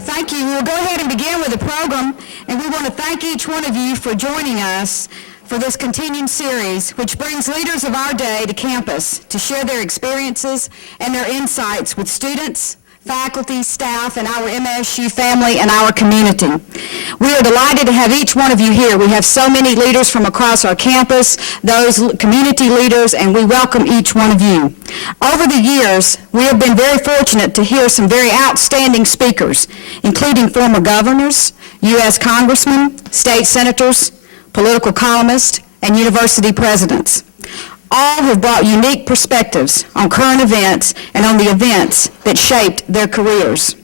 Thank you. We'll go ahead and begin with the program, and we want to thank each one of you for joining us for this continuing series, which brings leaders of our day to campus to share their experiences and their insights with students, faculty, staff, and our MSU family and our community. We are delighted to have each one of you here. We have so many leaders from across our campus, those community leaders, and we welcome each one of you. Over the years, we have been very fortunate to hear some very outstanding speakers, including former governors, U.S. congressmen, state senators, political columnists, and university presidents. All have brought unique perspectives on current events and on the events that shaped their careers.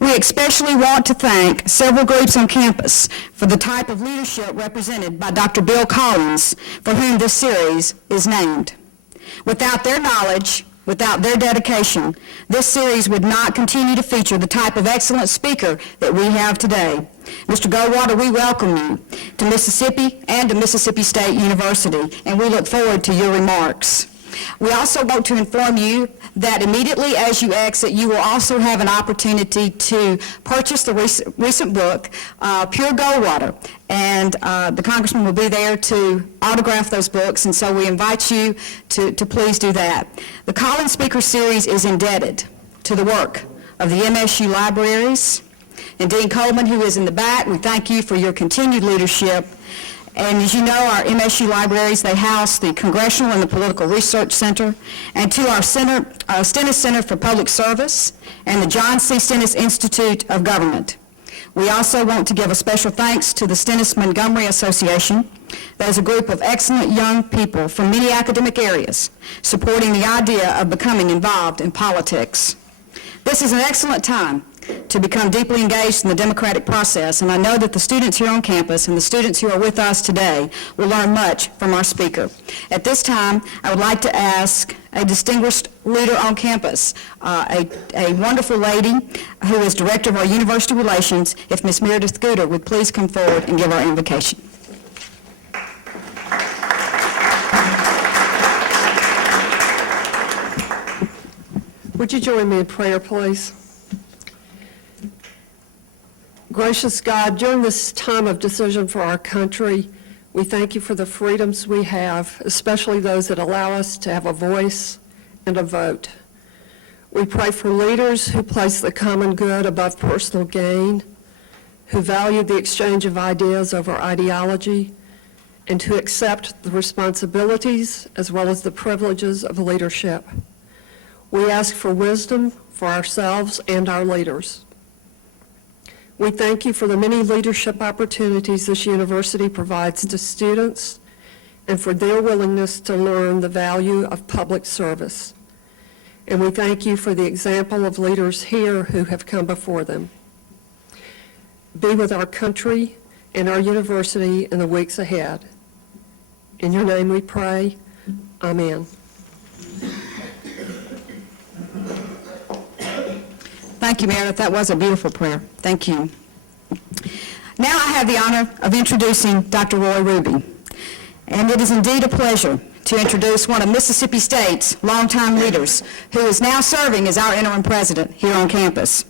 We especially want to thank several groups on campus for the type of leadership represented by Dr. Bill Collins, for whom this series is named. Without their knowledge, without their dedication, this series would not continue to feature the type of excellent speaker that we have today. Mr. Goldwater, we welcome you to Mississippi and to Mississippi State University, and we look forward to your remarks. We also want to inform you that immediately as you exit, you will also have an opportunity to purchase the recent book, Pure Goldwater, and the Congressman will be there to autograph those books, and so we invite you to please do that. The Collins Speaker Series is indebted to the work of the MSU libraries, and Dean Coleman, who is in the back. We thank you for your continued leadership. And as you know, our MSU libraries, they house the Congressional and the Political Research Center, and to our Stennis Center for Public Service and the John C. Stennis Institute of Government. We also want to give a special thanks to the Stennis Montgomery Association. That is a group of excellent young people from many academic areas supporting the idea of becoming involved in politics. This is an excellent time to become deeply engaged in the democratic process, and I know that the students here on campus and the students who are with us today will learn much from our speaker. At this time, I would like to ask a distinguished leader on campus, a wonderful lady who is director of our university relations, if Ms. Meredith Gooder would please come forward and give our invocation. Would you join me in prayer, please? Gracious God, during this time of decision for our country, we thank you for the freedoms we have, especially those that allow us to have a voice and a vote. We pray for leaders who place the common good above personal gain, who value the exchange of ideas over ideology, and who accept the responsibilities as well as the privileges of leadership. We ask for wisdom for ourselves and our leaders. We thank you for the many leadership opportunities this university provides to students and for their willingness to learn the value of public service. And we thank you for the example of leaders here who have come before them. Be with our country and our university in the weeks ahead. In your name we pray. Amen. Thank you, Meredith. That was a beautiful prayer. Thank you. Now I have the honor of introducing Dr. Roy Ruby. And it is indeed a pleasure to introduce one of Mississippi State's longtime leaders who is now serving as our interim president here on campus.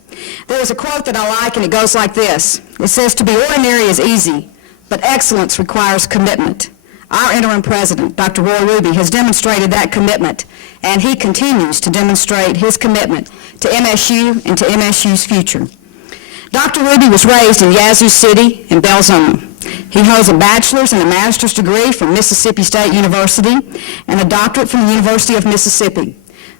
There is a quote that I like, and it goes like this. It says, "To be ordinary is easy, but excellence requires commitment." Our interim president, Dr. Roy Ruby, has demonstrated that commitment, and he continues to demonstrate his commitment to MSU and to MSU's future. Dr. Ruby was raised in Yazoo City in Belzoni. He holds a bachelor's and a master's degree from Mississippi State University and a doctorate from the University of Mississippi.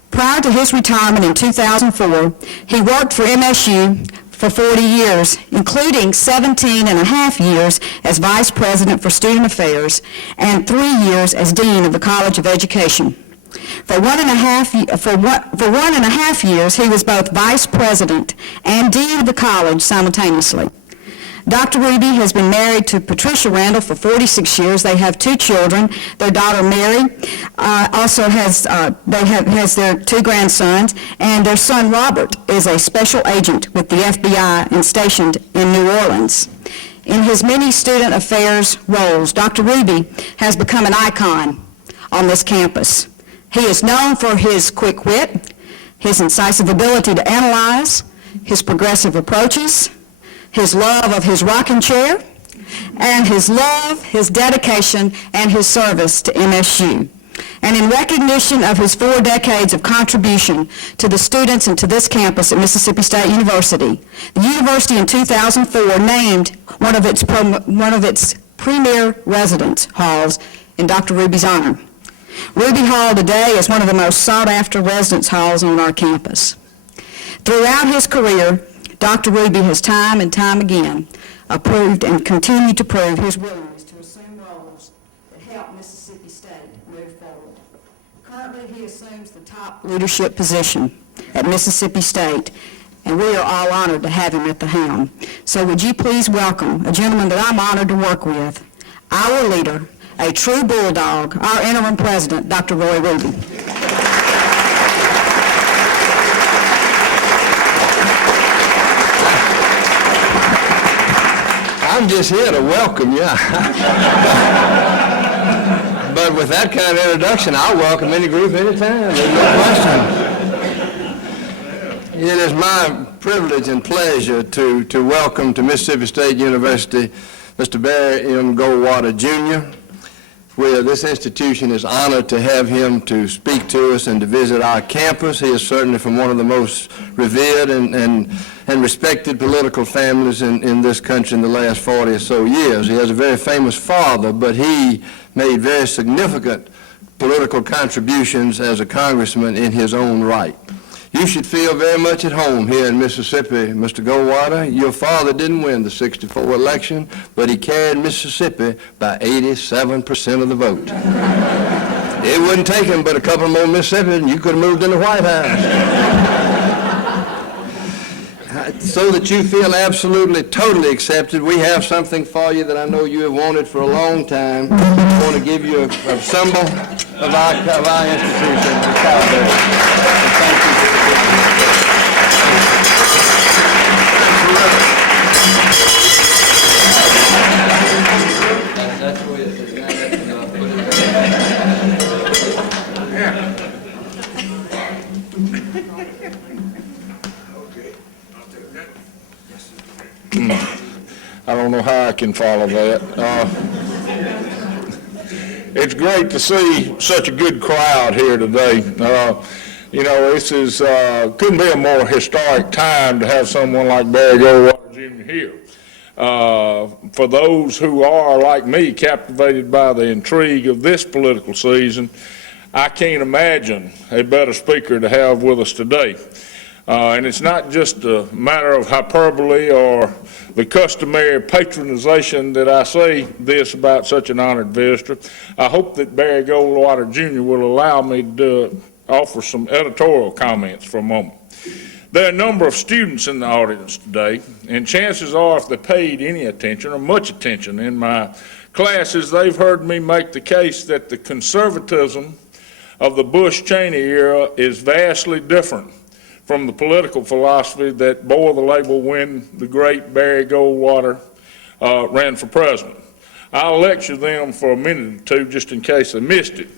Prior to his retirement in 2004, he worked for MSU for 40 years, including 17 and a half years as Vice President for Student Affairs and 3 years as Dean of the College of Education. For one and a half years, he was both Vice President and Dean of the college simultaneously. Dr. Ruby has been married to Patricia Randall for 46 years. They have 2 children. Their daughter Mary also has their 2 grandsons, and their son Robert is a special agent with the FBI and stationed in New Orleans. In his many student affairs roles, Dr. Ruby has become an icon on this campus. He is known for his quick wit, his incisive ability to analyze, his progressive approaches, his love of his rocking chair, and his love, his dedication, and his service to MSU. And in recognition of his 4 decades of contribution to the students and to this campus at Mississippi State University, the university in 2004 named one of its premier residence halls in Dr. Ruby's honor. Ruby Hall today is one of the most sought-after residence halls on our campus. Throughout his career, Dr. Ruby has time and time again approved and continued to prove his willingness to assume roles that help Mississippi State move forward. Currently, he assumes the top leadership position at Mississippi State, and we are all honored to have him at the helm. So would you please welcome a gentleman that I'm honored to work with, our leader, a true bulldog, our interim president, Dr. Roy Ruby. I'm just here to welcome you. But with that kind of introduction, I'll welcome any group anytime. There's no question. It is my privilege and pleasure to welcome to Mississippi State University Mr. Barry M. Goldwater, Jr., where this institution is honored to have him to speak to us and to visit our campus. He is certainly from one of the most revered and respected political families in this country in the last 40 or so years. He has a very famous father, but he made very significant political contributions as a congressman in his own right. You should feel very much at home here in Mississippi, Mr. Goldwater. Your father didn't win the '64 election, but he carried Mississippi by 87% of the vote. It wouldn't take him but a couple more Mississippi and you could have moved in the White House. So that you feel absolutely, totally accepted, we have something for you that I know you have wanted for a long time. I want to give you a symbol of our institution. Thank you. That's the way it is. I don't know how I can follow that. It's great to see such a good crowd here today. You know, this is couldn't be a more historic time to have someone like Barry Goldwater Jr. here. For those who are, like me, captivated by the intrigue of this political season, I can't imagine a better speaker to have with us today. And it's not just a matter of hyperbole or the customary patronization that I say this about such an honored visitor. I hope that Barry Goldwater Jr. will allow me to offer some editorial comments for a moment. There are a number of students in the audience today, and chances are if they paid any attention or much attention in my classes, they've heard me make the case that the conservatism of the Bush-Cheney era is vastly different from the political philosophy that bore the label when the great Barry Goldwater ran for president. I'll lecture them for a minute or two just in case I missed it.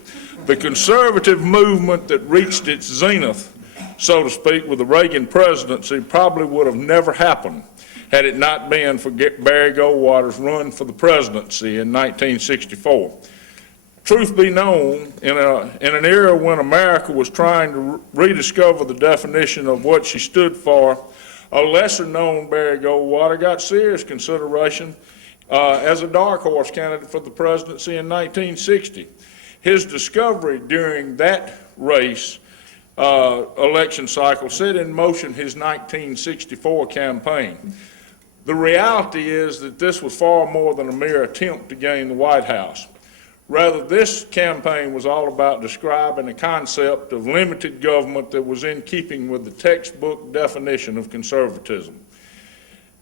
The conservative movement that reached its zenith, so to speak, with the Reagan presidency probably would have never happened had it not been for Barry Goldwater's run for the presidency in 1964. Truth be known, in an era when America was trying to rediscover the definition of what she stood for, a lesser-known Barry Goldwater got serious consideration as a dark horse candidate for the presidency in 1960. His discovery during that race election cycle set in motion his 1964 campaign. The reality is that this was far more than a mere attempt to gain the White House. Rather, this campaign was all about describing a concept of limited government that was in keeping with the textbook definition of conservatism.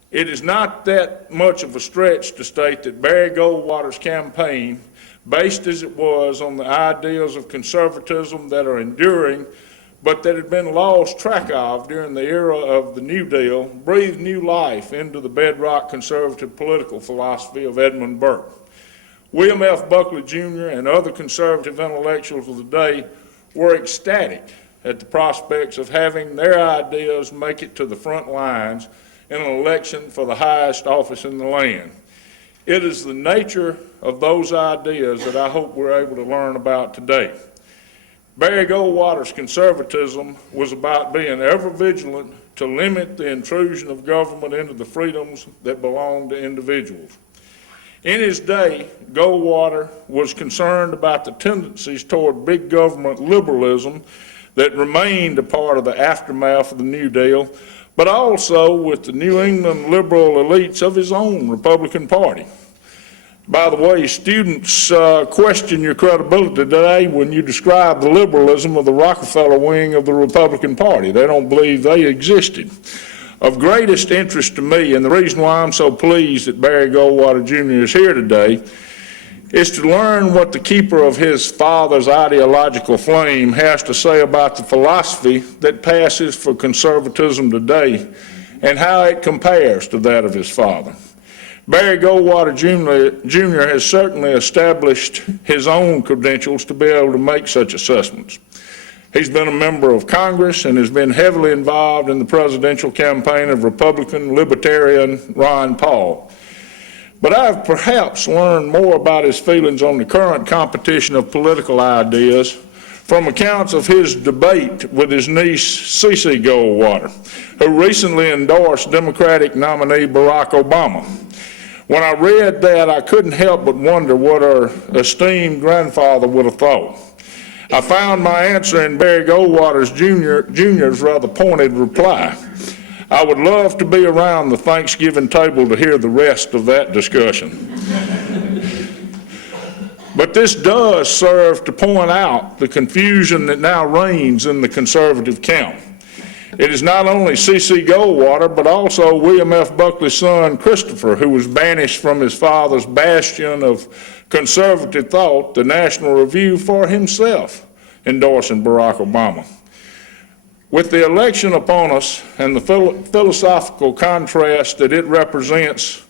It is not that much of a stretch to state that Barry Goldwater's campaign, based as it was on the ideals of conservatism that are enduring, but that had been lost track of during the era of the New Deal, breathed new life into the bedrock conservative political philosophy of Edmund Burke. William F. Buckley Jr. and other conservative intellectuals of the day were ecstatic at the prospects of having their ideas make it to the front lines in an election for the highest office in the land. It is the nature of those ideas that I hope we're able to learn about today. Barry Goldwater's conservatism was about being ever vigilant to limit the intrusion of government into the freedoms that belong to individuals. In his day, Goldwater was concerned about the tendencies toward big government liberalism that remained a part of the aftermath of the New Deal, but also with the New England liberal elites of his own Republican Party. By the way, students question your credibility today when you describe the liberalism of the Rockefeller wing of the Republican Party. They don't believe they existed. Of greatest interest to me, and the reason why I'm so pleased that Barry Goldwater Jr. is here today, is to learn what the keeper of his father's ideological flame has to say about the philosophy that passes for conservatism today and how it compares to that of his father. Barry Goldwater Jr. has certainly established his own credentials to be able to make such assessments. He's been a member of Congress and has been heavily involved in the presidential campaign of Republican Libertarian Ron Paul. But I've perhaps learned more about his feelings on the current competition of political ideas from accounts of his debate with his niece, Cece Goldwater, who recently endorsed Democratic nominee Barack Obama. When I read that, I couldn't help but wonder what her esteemed grandfather would have thought. I found my answer in Barry Goldwater Jr.'s rather pointed reply. I would love to be around the Thanksgiving table to hear the rest of that discussion. But this does serve to point out the confusion that now reigns in the conservative camp. It is not only C.C. Goldwater, but also William F. Buckley's son, Christopher, who was banished from his father's bastion of conservative thought, the National Review, for himself, endorsing Barack Obama. With the election upon us and the philosophical contrast that it represents,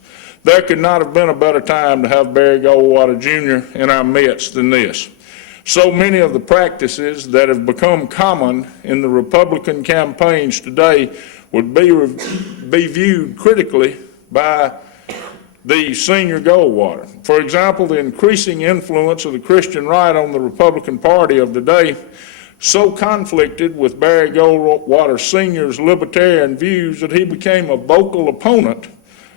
there could not have been a better time to have Barry Goldwater Jr. in our midst than this. So many of the practices that have become common in the Republican campaigns today would be viewed critically by the senior Goldwater. For example, the increasing influence of the Christian right on the Republican Party of today so conflicted with Barry Goldwater Sr.'s libertarian views that he became a vocal opponent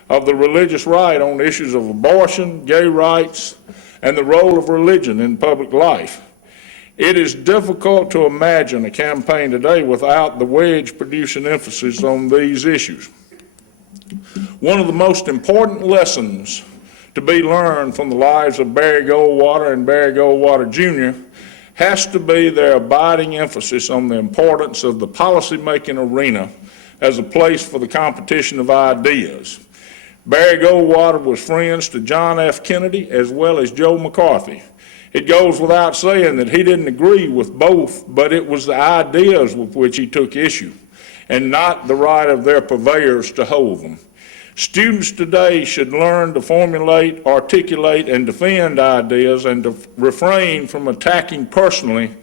of the religious right on issues of abortion, gay rights, and the role of religion in public life. It is difficult to imagine a campaign today without the wedge-producing emphasis on these issues. One of the most important lessons to be learned from the lives of Barry Goldwater and Barry Goldwater Jr. has to be their abiding emphasis on the importance of the policymaking arena as a place for the competition of ideas. Barry Goldwater was friends to John F. Kennedy as well as Joe McCarthy. It goes without saying that he didn't agree with both, but it was the ideas with which he took issue, and not the right of their purveyors to hold them. Students today should learn to formulate, articulate, and defend ideas and to refrain from attacking personally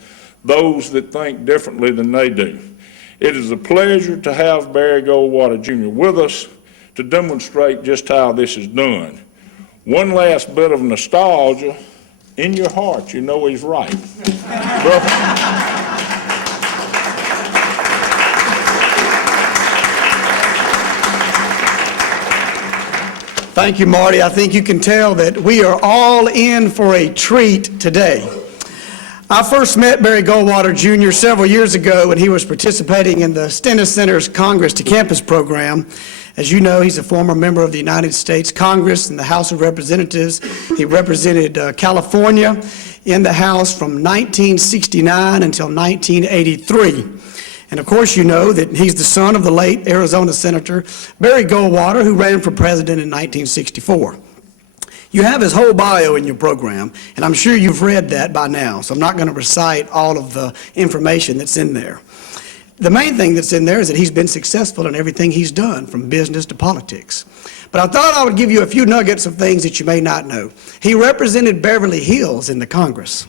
those that think differently than they do. It is a pleasure to have Barry Goldwater Jr. with us to demonstrate just how this is done. One last bit of nostalgia. In your heart, you know he's right. Thank you, Marty. I think you can tell that we are all in for a treat today. I first met Barry Goldwater Jr. several years ago when he was participating in the Stennis Center's Congress to Campus program. As you know, he's a former member of the United States Congress and the House of Representatives. He represented California in the House from 1969 until 1983. And of course, you know that he's the son of the late Arizona Senator Barry Goldwater, who ran for president in 1964. You have his whole bio in your program, and I'm sure you've read that by now, so I'm not going to recite all of the information that's in there. The main thing that's in there is that he's been successful in everything he's done, from business to politics. But I thought I would give you a few nuggets of things that you may not know. He represented Beverly Hills in the Congress.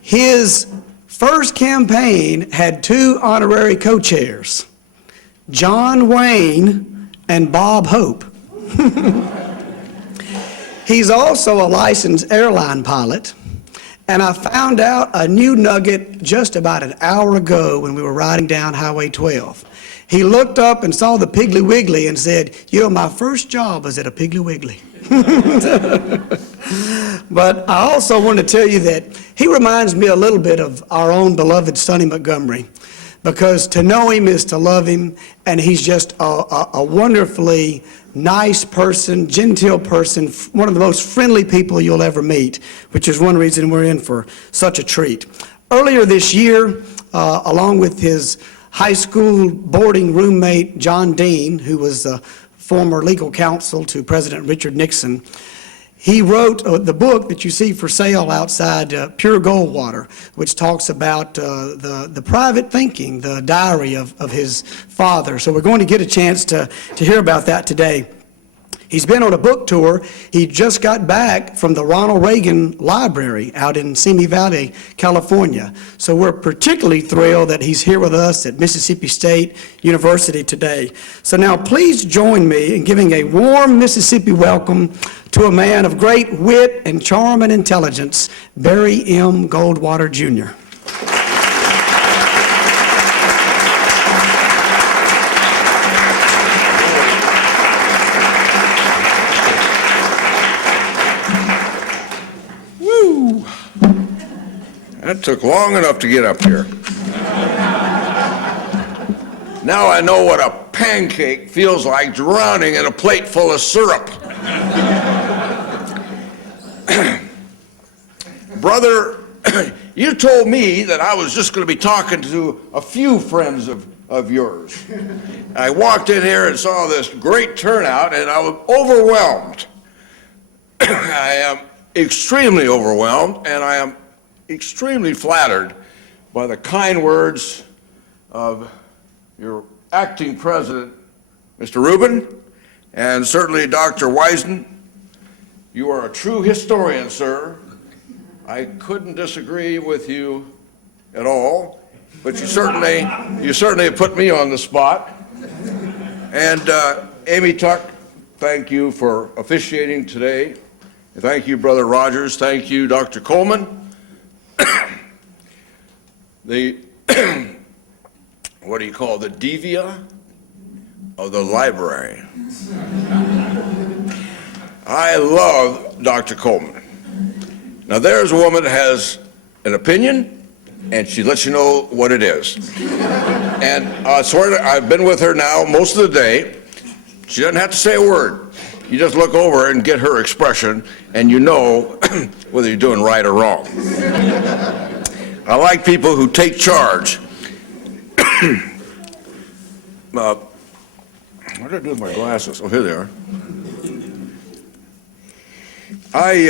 His first campaign had 2 honorary co-chairs, John Wayne and Bob Hope. He's also a licensed airline pilot, and I found out a new nugget just about an hour ago when we were riding down Highway 12. He looked up and saw the Piggly Wiggly and said, "You know, my first job was at a Piggly Wiggly." But I also want to tell you that he reminds me a little bit of our own beloved Sonny Montgomery, because to know him is to love him, and he's just a wonderfully nice person, genteel person, one of the most friendly people you'll ever meet, which is one reason we're in for such a treat. Earlier this year, along with his high school boarding roommate, John Dean, who was the former legal counsel to President Richard Nixon, he wrote the book that you see for sale outside, Pure Goldwater, which talks about the private thinking, the diary of his father. So we're going to get a chance to hear about that today. He's been on a book tour. He just got back from the Ronald Reagan Library out in Simi Valley, California. So we're particularly thrilled that he's here with us at Mississippi State University today. So now please join me in giving a warm Mississippi welcome to a man of great wit and charm and intelligence, Barry M. Goldwater, Jr. That took long enough to get up here. Now I know what a pancake feels like drowning in a plate full of syrup. Brother, you told me that I was just going to be talking to a few friends of yours. I walked in here and saw this great turnout, and I was overwhelmed. I am extremely overwhelmed, and I am extremely flattered by the kind words of your acting president, Mr. Rubin, and certainly Dr. Wiesen. You are a true historian, sir. I couldn't disagree with you at all, but you certainly put me on the spot. And Amy Tuck, thank you for officiating today. Thank you, Brother Rogers. Thank you, Dr. Coleman. The, what do you call the devia of the library? I love Dr. Coleman. Now there's a woman that has an opinion, and she lets you know what it is. And I swear I've been with her now most of the day. She doesn't have to say a word. You just look over and get her expression, and you know whether you're doing right or wrong. I like people who take charge. What did I do with my glasses? Oh, here they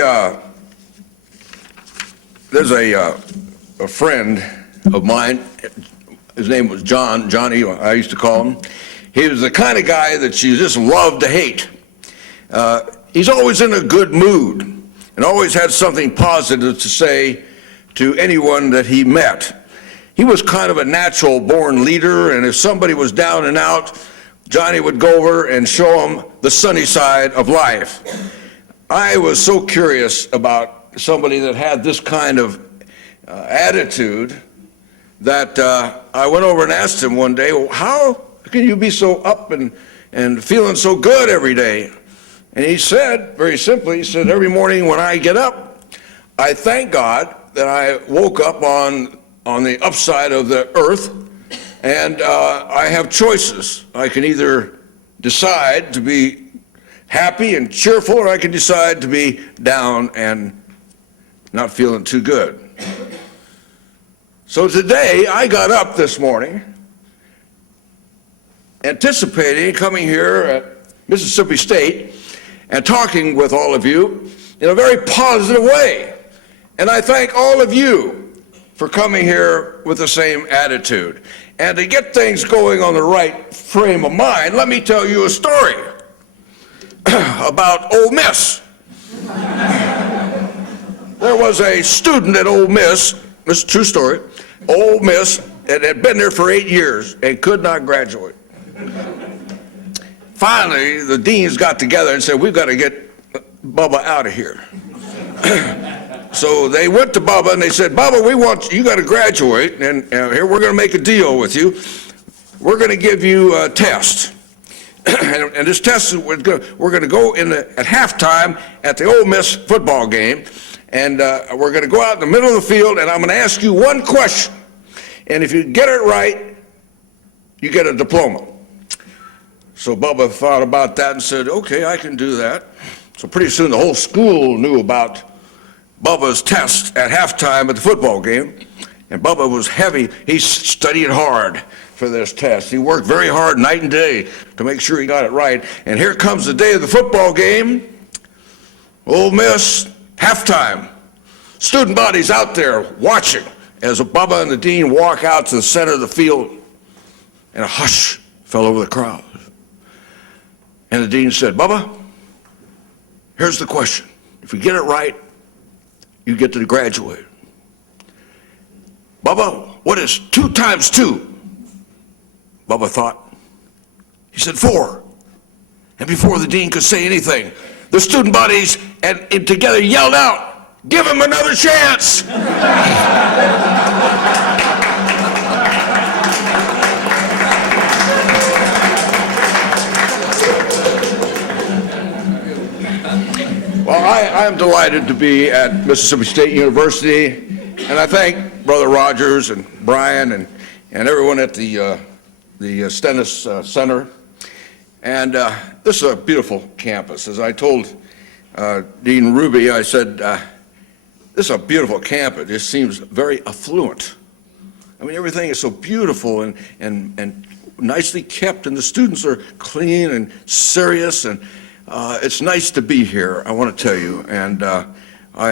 are. There's a friend of mine. His name was Johnny, I used to call him. He was the kind of guy that you just love to hate. He's always in a good mood and always had something positive to say to anyone that he met. He was kind of a natural born leader, and if somebody was down and out, Johnny would go over and show them the sunny side of life. I was so curious about somebody that had this kind of attitude that I went over and asked him one day, well, how can you be so up and feeling so good every day? And he said, very simply, he said, every morning when I get up, I thank God that I woke up on the upside of the earth, and I have choices. I can either decide to be happy and cheerful, or I can decide to be down and not feeling too good. So today, I got up this morning anticipating coming here at Mississippi State and talking with all of you in a very positive way. And I thank all of you for coming here with the same attitude. And to get things going on the right frame of mind, let me tell you a story about Ole Miss. There was a student at Ole Miss, this is a true story, Ole Miss, and had been there for 8 years and could not graduate. Finally, the deans got together and said, we've got to get Bubba out of here. So they went to Bubba and they said, Bubba, you got to graduate, and here we're going to make a deal with you. We're going to give you a test. And this test, we're going to go at halftime at the Ole Miss football game, and we're going to go out in the middle of the field, and I'm going to ask you one question. And if you get it right, you get a diploma. So Bubba thought about that and said, okay, I can do that. So pretty soon the whole school knew about Bubba's test at halftime at the football game. And Bubba was heavy. He studied hard for this test. He worked very hard night and day to make sure he got it right. And here comes the day of the football game. Ole Miss, halftime. Student body's out there watching as Bubba and the dean walk out to the center of the field, and a hush fell over the crowd. And the dean said, Bubba, here's the question. If you get it right, you get to graduate. Bubba, what is 2 times 2? Bubba thought. He said 4. And before the dean could say anything, the student bodies and together yelled out, give him another chance. Well, I am delighted to be at Mississippi State University, and I thank Brother Rogers and Brian and everyone at the Stennis Center. And this is a beautiful campus. As I told Dean Ruby, I said, this is a beautiful campus. It seems very affluent. I mean, everything is so beautiful and nicely kept, and the students are clean and serious, and it's nice to be here, I want to tell you. And I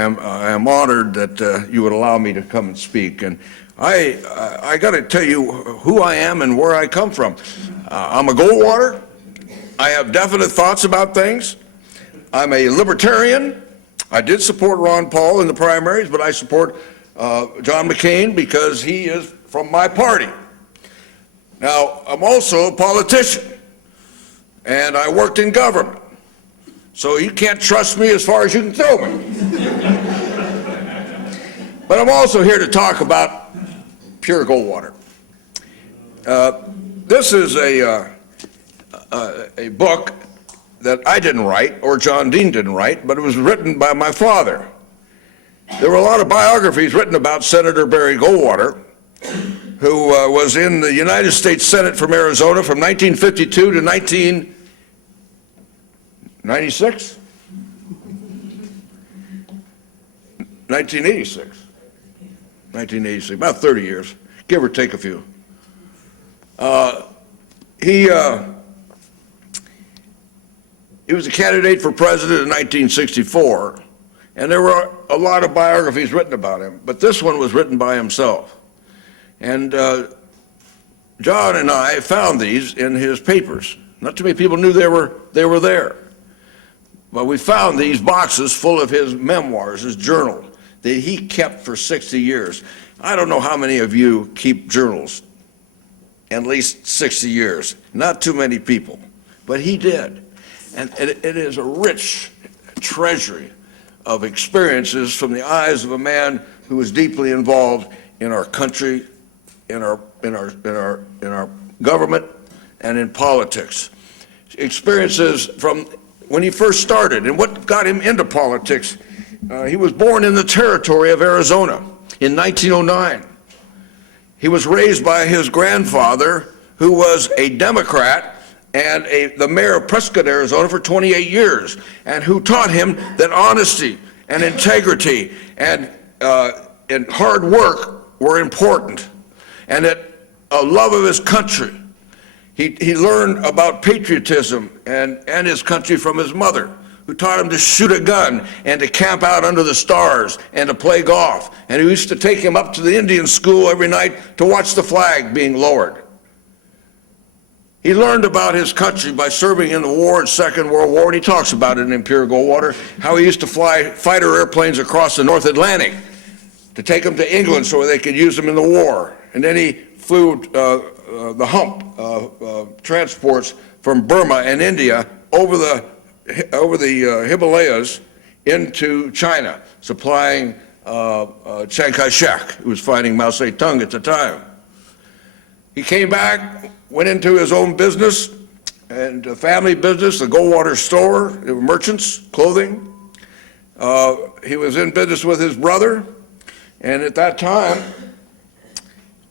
am honored that you would allow me to come and speak. And I got to tell you who I am and where I come from. I'm a Goldwater. I have definite thoughts about things. I'm a libertarian. I did support Ron Paul in the primaries, but I support John McCain because he is from my party. Now, I'm also a politician, and I worked in government. So you can't trust me as far as you can throw me. But I'm also here to talk about pure Goldwater. This is a book that I didn't write, or John Dean didn't write, but it was written by my father. There were a lot of biographies written about Senator Barry Goldwater, who was in the United States Senate from Arizona from 1952 to 1996? 1986. 1986, about 30 years, give or take a few. He was a candidate for president in 1964, and there were a lot of biographies written about him, but this one was written by himself. And John and I found these in his papers. Not too many people knew they were there. But we found these boxes full of his memoirs, his journal, that he kept for 60 years. I don't know how many of you keep journals at least 60 years. Not too many people, but he did. And it is a rich treasury of experiences from the eyes of a man who was deeply involved in our country, in our government, and in politics. Experiences from when he first started and what got him into politics. He was born in the territory of Arizona in 1909. He was raised by his grandfather, who was a Democrat and the mayor of Prescott, Arizona for 28 years, and who taught him that honesty and integrity and hard work were important, and that a love of his country. He learned about patriotism and his country from his mother, who taught him to shoot a gun and to camp out under the stars and to play golf. And who used to take him up to the Indian school every night to watch the flag being lowered. He learned about his country by serving in the war, in Second World War, and he talks about it in Pure Goldwater, how he used to fly fighter airplanes across the North Atlantic to take them to England so they could use them in the war. And then he flew the hump transports from Burma and India over the Himalayas into China, supplying Chiang Kai-shek, who was fighting Mao Zedong at the time. He came back, went into his own business, and a family business, the Goldwater store, they were merchants, clothing. He was in business with his brother, and at that time,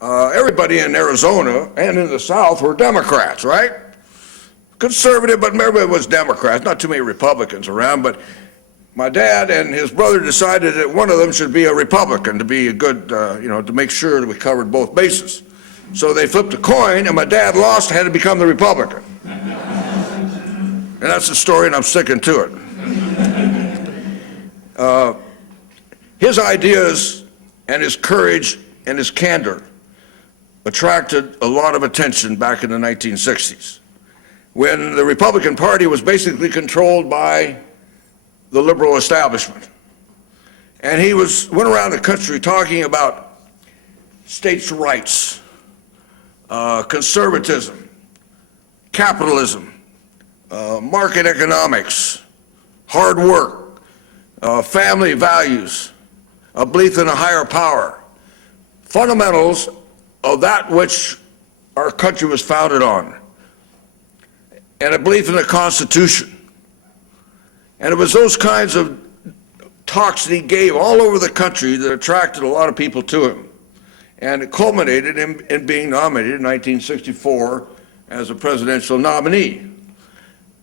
everybody in Arizona and in the South were Democrats, right? Conservative, but everybody was Democrats, not too many Republicans around, but my dad and his brother decided that one of them should be a Republican to be a good, to make sure that we covered both bases. So they flipped a coin, and my dad lost, had to become the Republican. And that's the story, and I'm sticking to it. His ideas and his courage and his candor attracted a lot of attention back in the 1960s, when the Republican Party was basically controlled by the liberal establishment. And he went around the country talking about states' rights, conservatism, capitalism, market economics, hard work, family values, a belief in a higher power, fundamentals of that which our country was founded on, and a belief in the Constitution. And it was those kinds of talks that he gave all over the country that attracted a lot of people to him. And it culminated in being nominated in 1964 as a presidential nominee.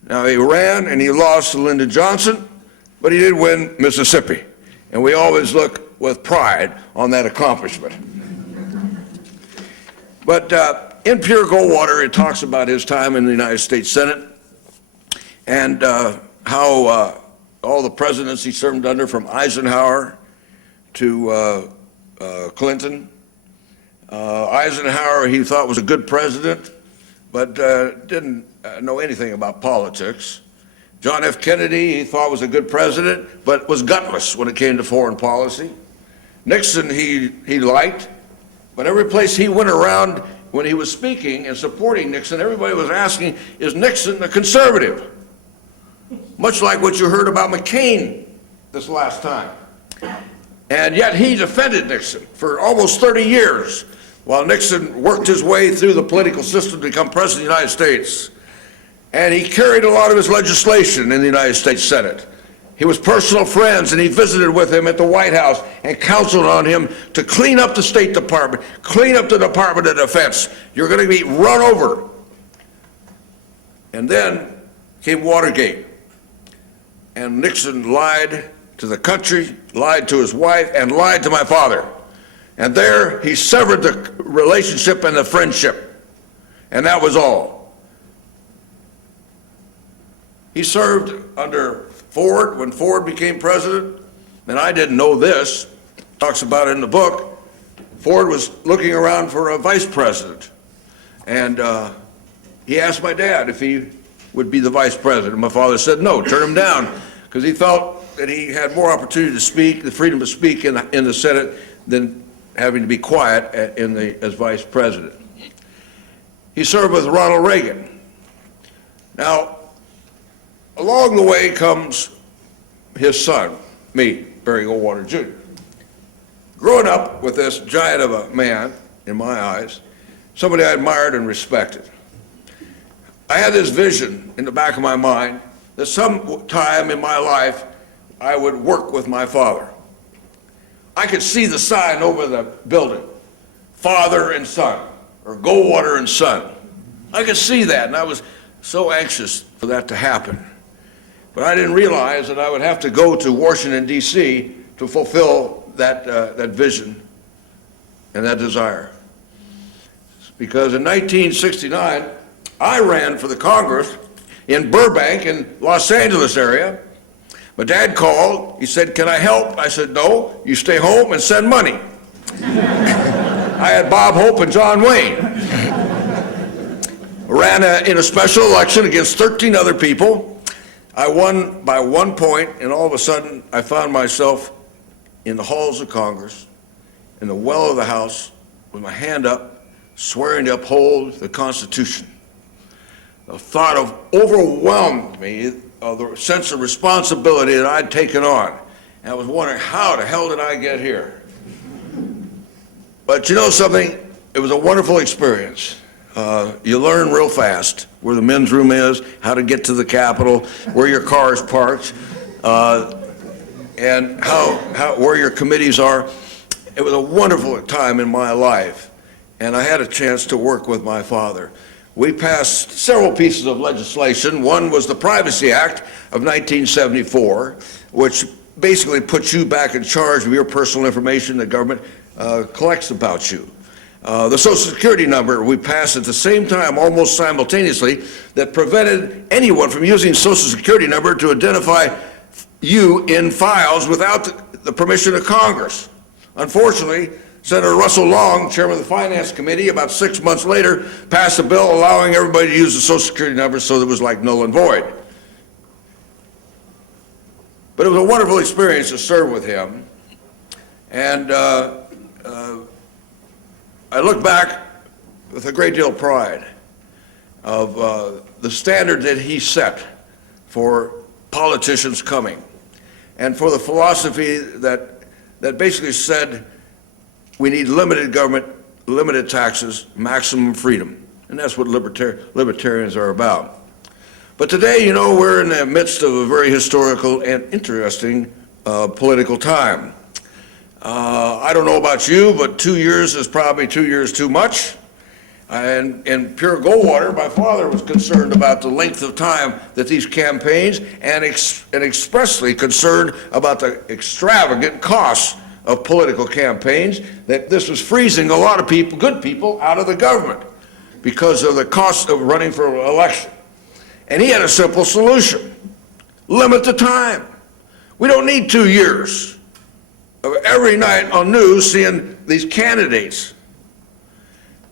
Now, he ran and he lost to Lyndon Johnson, but he did win Mississippi. And we always look with pride on that accomplishment. But in Pure Goldwater, it talks about his time in the United States Senate and how all the presidents he served under, from Eisenhower to Clinton. Eisenhower he thought was a good president, but didn't know anything about politics. John F. Kennedy he thought was a good president, but was gutless when it came to foreign policy. Nixon he liked, but every place he went around when he was speaking and supporting Nixon, everybody was asking, is Nixon a conservative? Much like what you heard about McCain this last time. And yet he defended Nixon for almost 30 years while Nixon worked his way through the political system to become president of the United States. And he carried a lot of his legislation in the United States Senate. He was personal friends, and he visited with him at the White House and counseled on him to clean up the State Department, clean up the Department of Defense. You're going to be run over. And then came Watergate. And Nixon lied to the country, lied to his wife, and lied to my father. And there he severed the relationship and the friendship. And that was all. He served under Ford when Ford became president, and I didn't know this, talks about it in the book. Ford was looking around for a vice president, and he asked my dad if he would be the vice president. My father said no, turn him down, because he felt that he had more opportunity to speak, the freedom to speak in the Senate, than having to be quiet as vice president. He served with Ronald Reagan. Now, along the way comes his son, me, Barry Goldwater Jr. Growing up with this giant of a man, in my eyes, somebody I admired and respected, I had this vision in the back of my mind that sometime in my life I would work with my father. I could see the sign over the building, father and son, or Goldwater and son. I could see that, and I was so anxious for that to happen. But I didn't realize that I would have to go to Washington, D.C. to fulfill that vision and that desire. Because in 1969, I ran for the Congress in Burbank in Los Angeles area. My dad called. He said, "Can I help?" I said, "No, you stay home and send money." I had Bob Hope and John Wayne. Ran in a special election against 13 other people. I won by 1 point, and all of a sudden I found myself in the halls of Congress in the well of the House with my hand up, swearing to uphold the Constitution. The thought of overwhelmed me of the sense of responsibility that I'd taken on. And I was wondering, how the hell did I get here? But you know something? It was a wonderful experience. You learn real fast where the men's room is, how to get to the Capitol, where your car is parked, and where your committees are. It was a wonderful time in my life, and I had a chance to work with my father. We passed several pieces of legislation. One was the Privacy Act of 1974, which basically puts you back in charge of your personal information the government collects about you. The Social Security number we passed at the same time, almost simultaneously, that prevented anyone from using Social Security number to identify you in files without the permission of Congress. Unfortunately, Senator Russell Long, chairman of the Finance Committee, about 6 months later, passed a bill allowing everybody to use the Social Security number, so it was like null and void. But it was a wonderful experience to serve with him. And I look back with a great deal of pride of the standard that he set for politicians coming, and for the philosophy that basically said we need limited government, limited taxes, maximum freedom. And that's what libertarians are about. But today, you know, we're in the midst of a very historical and interesting political time. I don't know about you, but 2 years is probably 2 years too much. And in pure Goldwater, my father was concerned about the length of time that these campaigns, and expressly concerned about the extravagant costs of political campaigns, that this was freezing a lot of people, good people, out of the government because of the cost of running for election. And he had a simple solution: limit the time. We don't need 2 years of every night on news seeing these candidates.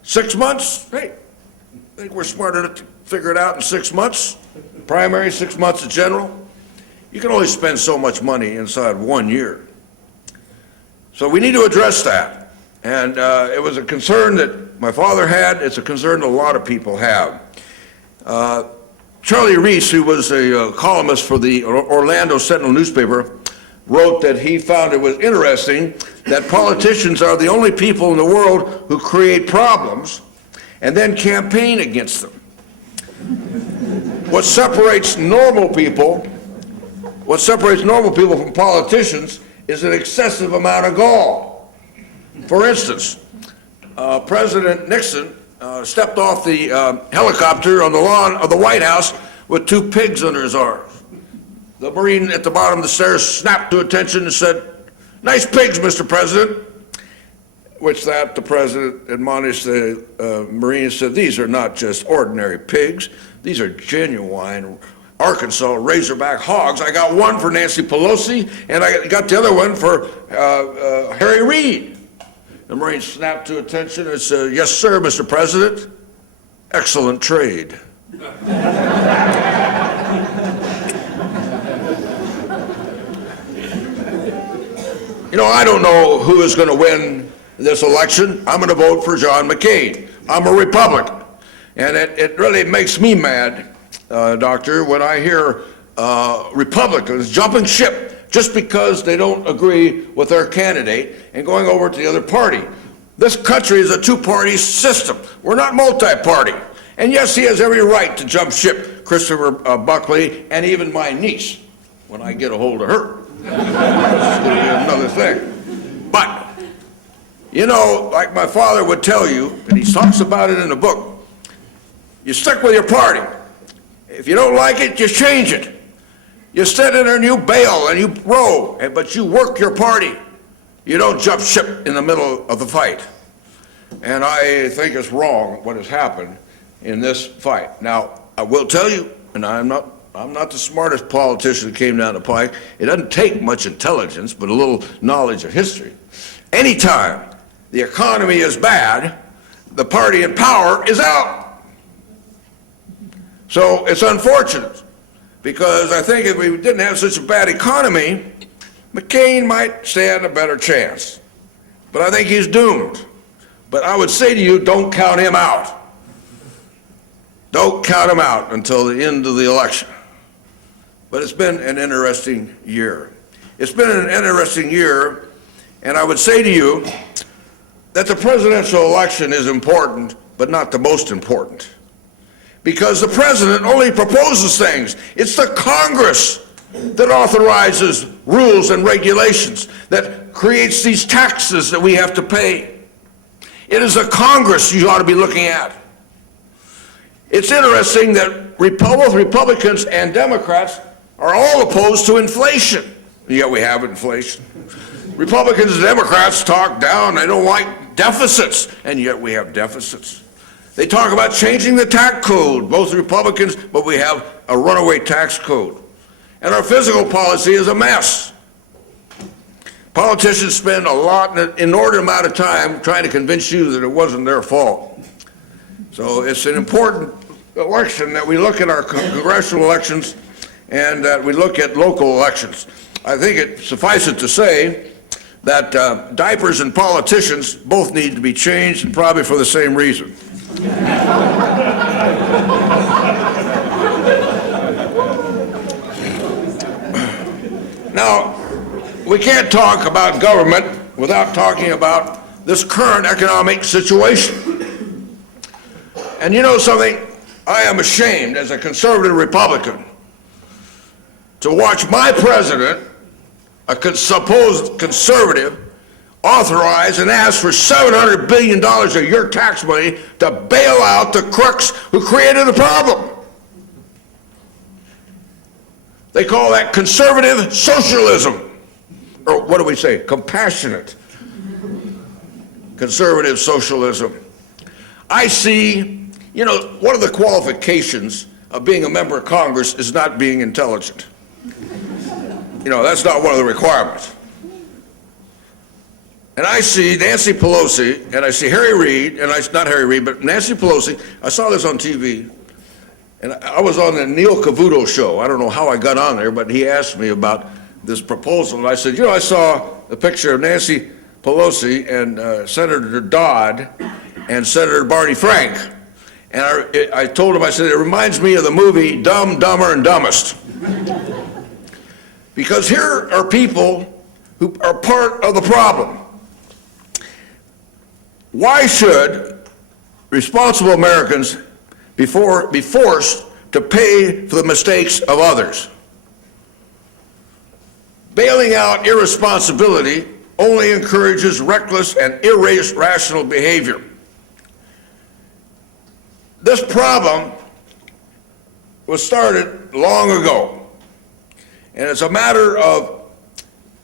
6 months? Hey, I think we're smart enough to figure it out in 6 months. Primary, 6 months of general. You can only spend so much money inside 1 year. So we need to address that. And it was a concern that my father had. It's a concern that a lot of people have. Charlie Reese, who was a columnist for the Orlando Sentinel newspaper, wrote that he found it was interesting that politicians are the only people in the world who create problems and then campaign against them. What separates normal people from politicians is an excessive amount of gall. For instance, President Nixon stepped off the helicopter on the lawn of the White House with 2 pigs under his arms. The Marine at the bottom of the stairs snapped to attention and said, "Nice pigs, Mr. President." Which the President admonished the Marine and said, "These are not just ordinary pigs. These are genuine Arkansas Razorback hogs. I got one for Nancy Pelosi, and I got the other one for Harry Reid." The Marine snapped to attention and said, "Yes, sir, Mr. President. Excellent trade." You know, I don't know who is going to win this election. I'm going to vote for John McCain. I'm a Republican. And it really makes me mad, Doctor, when I hear Republicans jumping ship just because they don't agree with their candidate and going over to the other party. This country is a two-party system. We're not multi-party. And yes, he has every right to jump ship, Christopher Buckley, and even my niece, when I get a hold of her. That's going to be another thing. But, you know, like my father would tell you, and he talks about it in the book, you stick with your party. If you don't like it, you change it. You sit in there and you bail and you row, but you work your party. You don't jump ship in the middle of the fight. And I think it's wrong what has happened in this fight. Now, I will tell you, and I'm not the smartest politician that came down the pike. It doesn't take much intelligence, but a little knowledge of history. Anytime the economy is bad, the party in power is out. So it's unfortunate, because I think if we didn't have such a bad economy, McCain might stand a better chance. but I think he's doomed. But I would say to you, don't count him out. Don't count him out until the end of the election. But it's been an interesting year. It's been an interesting year, and I would say to you that the presidential election is important, but not the most important. Because the president only proposes things. It's the Congress that authorizes rules and regulations, that creates these taxes that we have to pay. It is the Congress you ought to be looking at. It's interesting that both Republicans and Democrats are all opposed to inflation, and yet we have inflation. Republicans and Democrats talk down, they don't like deficits, and yet we have deficits. They talk about changing the tax code, both Republicans, but we have a runaway tax code. And our fiscal policy is a mess. Politicians spend an inordinate amount of time trying to convince you that it wasn't their fault. So it's an important election that we look at our congressional elections and that we look at local elections. I think it suffices to say that diapers and politicians both need to be changed, and probably for the same reason. Now, we can't talk about government without talking about this current economic situation. And you know something? I am ashamed as a conservative Republican to watch my president, a supposed conservative, authorize and ask for $700 billion of your tax money to bail out the crooks who created the problem. They call that conservative socialism. Or what do we say? Compassionate conservative socialism. I see, you know, one of the qualifications of being a member of Congress is not being intelligent. You know, that's not one of the requirements. And I see Nancy Pelosi, and I see Harry Reid, and not Harry Reid, but Nancy Pelosi. I saw this on TV, and I was on the Neil Cavuto show. I don't know how I got on there, but he asked me about this proposal, and I said, you know, I saw a picture of Nancy Pelosi and Senator Dodd and Senator Barney Frank. And I told him, I said, it reminds me of the movie Dumb, Dumber, and Dumbest. Because here are people who are part of the problem. Why should responsible Americans be forced to pay for the mistakes of others? Bailing out irresponsibility only encourages reckless and irrational behavior. This problem was started long ago, and it's a matter of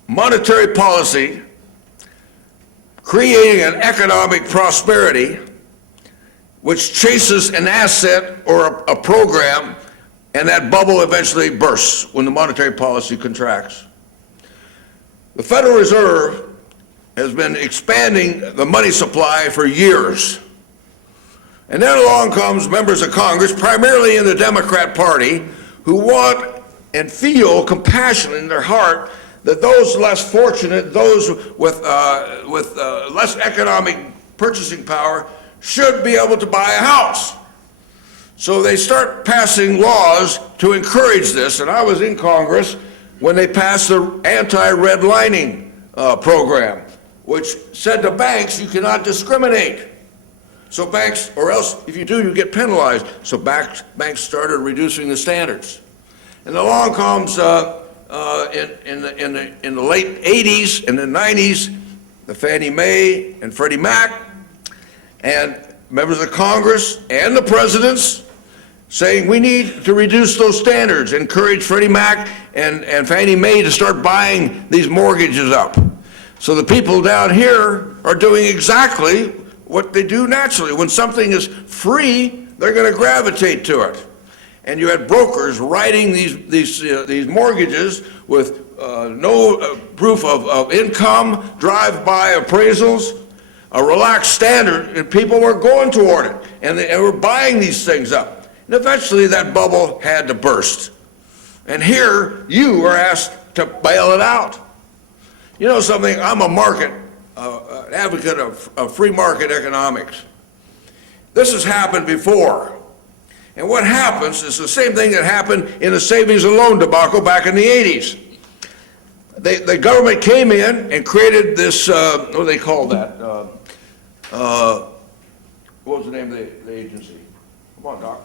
monetary policy creating an economic prosperity which chases an asset or a program, and that bubble eventually bursts when the monetary policy contracts. The Federal Reserve has been expanding the money supply for years. And then along comes members of Congress, primarily in the Democrat Party, who want and feel compassion in their heart that those less fortunate, those with less economic purchasing power, should be able to buy a house. So they start passing laws to encourage this, and I was in Congress when they passed the anti-redlining program, which said to banks, you cannot discriminate. So banks, or else if you do, you get penalized. So banks started reducing the standards. And along comes, in the late 80s and the 90s, the Fannie Mae and Freddie Mac, and members of Congress and the presidents saying we need to reduce those standards, encourage Freddie Mac and Fannie Mae to start buying these mortgages up. So the people down here are doing exactly what they do naturally. When something is free, they're going to gravitate to it. And you had brokers writing these mortgages with no proof of income, drive-by appraisals, a relaxed standard, and people were going toward it, and they were buying these things up. And eventually that bubble had to burst. And here you are asked to bail it out. You know something, I'm a market an advocate of free market economics. This has happened before. And what happens is the same thing that happened in the savings and loan debacle back in the 80s. The government came in and created this, what do they call that? What was the name of the agency? Come on, Doc.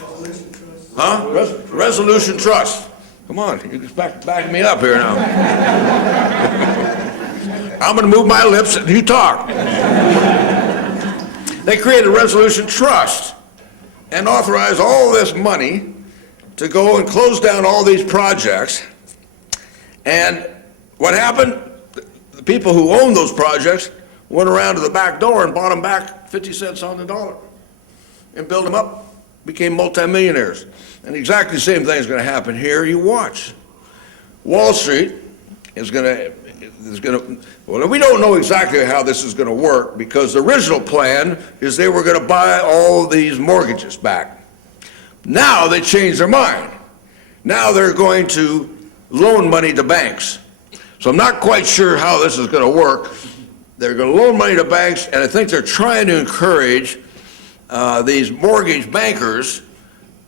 Resolution Trust. Huh? Resolution Trust. Come on, you can back me up here now. I'm going to move my lips and you talk. They created a Resolution Trust and authorized all this money to go and close down all these projects. And what happened? The people who owned those projects went around to the back door and bought them back 50 cents on the dollar and built them up, became multimillionaires. And exactly the same thing is going to happen here. You watch. Wall Street is going to, well, we don't know exactly how this is going to work because the original plan is they were going to buy all these mortgages back. Now they changed their mind. Now they're going to loan money to banks. So I'm not quite sure how this is going to work. They're going to loan money to banks, and I think they're trying to encourage these mortgage bankers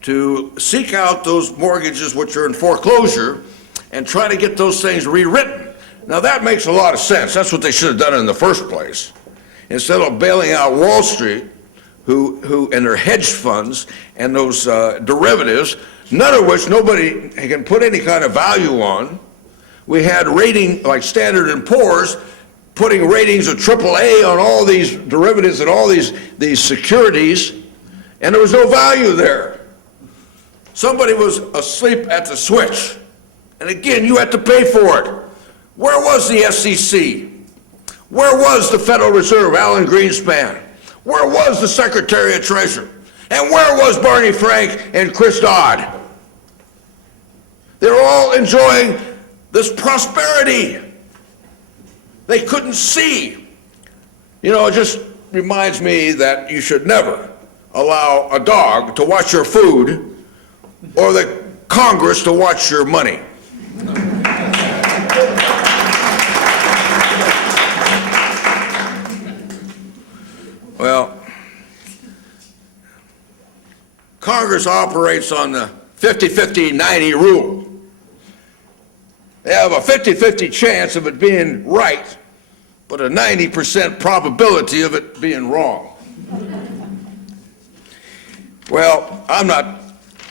to seek out those mortgages which are in foreclosure and try to get those things rewritten. Now that makes a lot of sense. That's what they should have done in the first place. Instead of bailing out Wall Street, who and their hedge funds and those derivatives, none of which nobody can put any kind of value on. We had rating like Standard & Poor's putting ratings of AAA on all these derivatives and all these securities, and there was no value there. Somebody was asleep at the switch. And again, you had to pay for it. Where was the SEC? Where was the Federal Reserve, Alan Greenspan? Where was the Secretary of Treasury? And where was Barney Frank and Chris Dodd? They're all enjoying this prosperity. They couldn't see. You know, it just reminds me that you should never allow a dog to watch your food or the Congress to watch your money. Well, Congress operates on the 50-50-90 rule. They have a 50-50 chance of it being right, but a 90% probability of it being wrong. Well, I'm not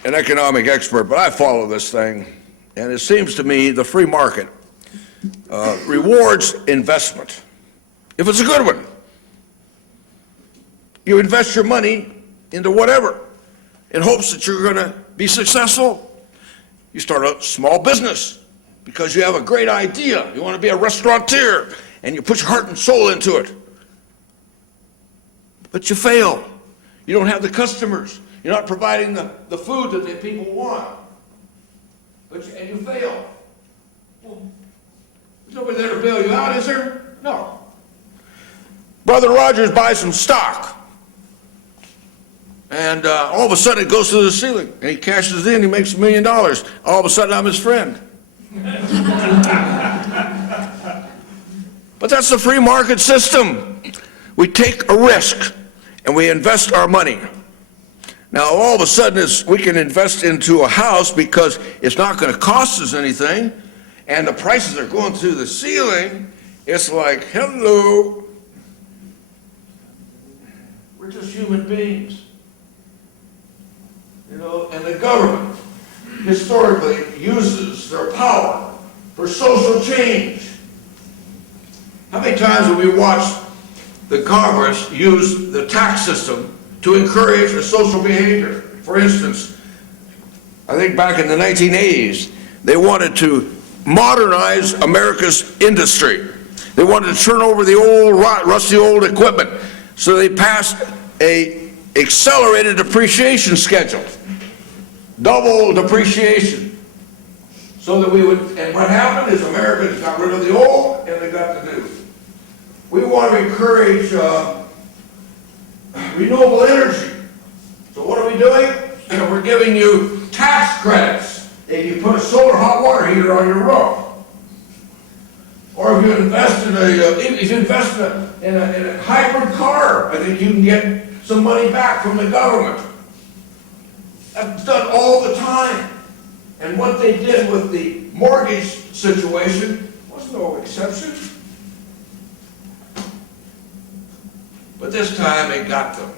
an economic expert, but I follow this thing, and it seems to me the free market rewards investment, if it's a good one. You invest your money into whatever in hopes that you're going to be successful. You start a small business because you have a great idea. You want to be a restaurateur, and you put your heart and soul into it. But you fail. You don't have the customers. You're not providing the food that the people want. And you fail. Well, there's nobody there to bail you out, is there? No. Brother Rogers buys some stock. And all of a sudden it goes to the ceiling. And he cashes in, he makes $1 million. All of a sudden I'm his friend. But that's the free market system. We take a risk and we invest our money. Now all of a sudden we can invest into a house because it's not going to cost us anything, and the prices are going through the ceiling. It's like, hello. We're just human beings. You know, and the government historically uses their power for social change. How many times have we watched the Congress use the tax system to encourage a social behavior? For instance, I think back in the 1980s, they wanted to modernize America's industry. They wanted to turn over the old, rusty old equipment. So they passed a accelerated depreciation schedule, double depreciation, so that we would, and what happened is Americans got rid of the old and they got the new. We want to encourage renewable energy. So what are we doing? We're giving you tax credits if you put a solar hot water heater on your roof. Or if you invest in a hybrid car, I think you can get some money back from the government. That's done all the time. And what they did with the mortgage situation was no exception. But this time it got them.